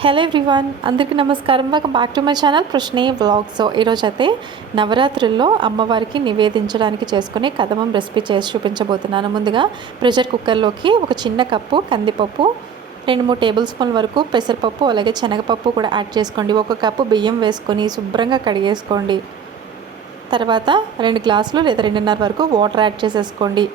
Hello everyone అందరికీ నమస్కారం. Welcome back to my channel Krishne vlog so ఈరోజు అయితే నవరాత్రుల్లో అమ్మవారికి నివేదించడానికి చేసుకునే కదమం రెసిపీ చేసి చూపించబోతున్నాను. ముందుగా ప్రెషర్ కుక్కర్లోకి ఒక చిన్న కప్పు కందిపప్పు రెండు మూడు టేబుల్ స్పూన్ వరకు పెసరపప్పు అలాగే శనగపప్పు కూడా యాడ్ చేసుకోండి. ఒక కప్పు బియ్యం వేసుకొని శుభ్రంగా కడిగేసుకోండి. తర్వాత రెండు గ్లాసులు లేదా రెండున్నర వరకు వాటర్ యాడ్ చేసేసుకోండి.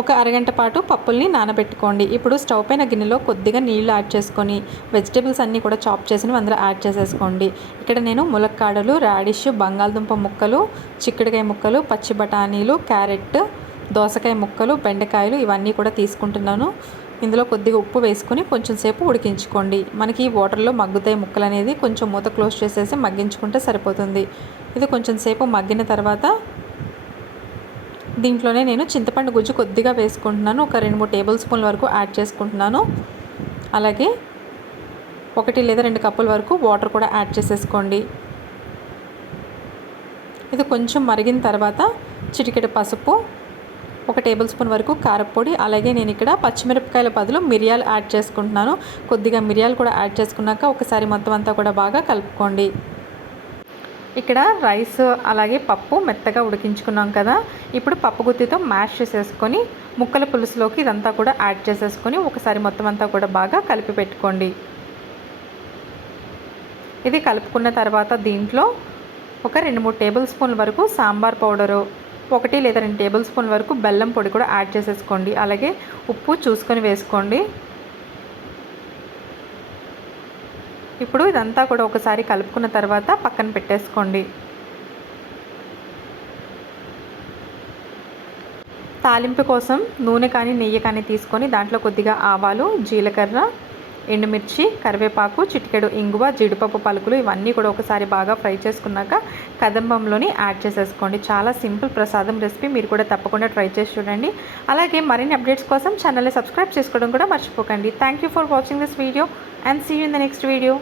ఒక అరగంట పాటు పప్పుల్ని నానబెట్టుకోండి. ఇప్పుడు స్టవ్ పైన గిన్నెలో కొద్దిగా నీళ్ళు యాడ్ చేసుకొని వెజిటేబుల్స్ అన్నీ కూడా చాప్ చేసి అందులో యాడ్ చేసేసుకోండి. ఇక్కడ నేను ములక్కాడలు రాడిష్ బంగాళదుంప ముక్కలు చిక్కుడుకాయ ముక్కలు పచ్చి బఠానీలు క్యారెట్ దోసకాయ ముక్కలు బెండకాయలు ఇవన్నీ కూడా తీసుకుంటున్నాను. ఇందులో కొద్దిగా ఉప్పు వేసుకొని కొంచెం సేపు ఉడికించుకోండి. మనకి వాటర్లో మగ్గుతాయి ముక్కలు అనేది కొంచెం మూత క్లోజ్ చేసేసి మగ్గించుకుంటే సరిపోతుంది. ఇది కొంచెం సేపు మగ్గిన తర్వాత దీంట్లోనే నేను చింతపండు గుజ్జు కొద్దిగా వేసుకుంటున్నాను. ఒక రెండు మూడు టేబుల్ స్పూన్ల వరకు యాడ్ చేసుకుంటున్నాను. అలాగే ఒకటి లేదా రెండు కప్పుల వరకు వాటర్ కూడా యాడ్ చేసేసుకోండి. ఇది కొంచెం మరిగిన తర్వాత చిటికెడు పసుపు ఒక టేబుల్ స్పూన్ వరకు కారపొడి అలాగే నేను ఇక్కడ పచ్చిమిరపకాయల బదులు మిరియాలు యాడ్ చేసుకుంటున్నాను. కొద్దిగా మిరియాలు కూడా యాడ్ చేసుకున్నాక ఒకసారి మొత్తం అంతా కూడా బాగా కలుపుకోండి. ఇక్కడ రైస్ అలాగే పప్పు మెత్తగా ఉడికించుకున్నాం కదా. ఇప్పుడు పప్పు గుత్తితో మ్యాష్ చేసేసుకొని ముక్కల పులుసులోకి ఇదంతా కూడా యాడ్ చేసేసుకొని ఒకసారి మొత్తం అంతా కూడా బాగా కలిపి పెట్టుకోండి. ఇది కలుపుకున్న తర్వాత దీంట్లో ఒక రెండు మూడు టేబుల్ స్పూన్ల వరకు సాంబార్ పౌడరు ఒకటి లేదా రెండు టేబుల్ స్పూన్ వరకు బెల్లం పొడి కూడా యాడ్ చేసేసుకోండి. అలాగే ఉప్పు చూసుకొని వేసుకోండి. ఇప్పుడు ఇదంతా కూడా ఒకసారి కలుపుకున్న తర్వాత పక్కన పెట్టేసుకోండి. తాలింపు కోసం నూనె కానీ నెయ్యి కానీ తీసుకొని దాంట్లో కొద్దిగా ఆవాలు జీలకర్ర ఎండుమిర్చి కరివేపాకు చిటికెడు ఇంగువ జీడిపప్పు పలుకులు ఇవన్నీ కూడా ఒకసారి బాగా ఫ్రై చేసుకున్నాక కదంబంలోని యాడ్ చేసేసుకోండి. చాలా సింపుల్ ప్రసాదం రెసిపీ. మీరు కూడా తప్పకుండా ట్రై చేసి చూడండి. అలాగే మరిన్ని అప్డేట్స్ కోసం ఛానల్ని సబ్స్క్రైబ్ చేసుకోవడం కూడా మర్చిపోకండి. Thank you for watching this video and see you in the next video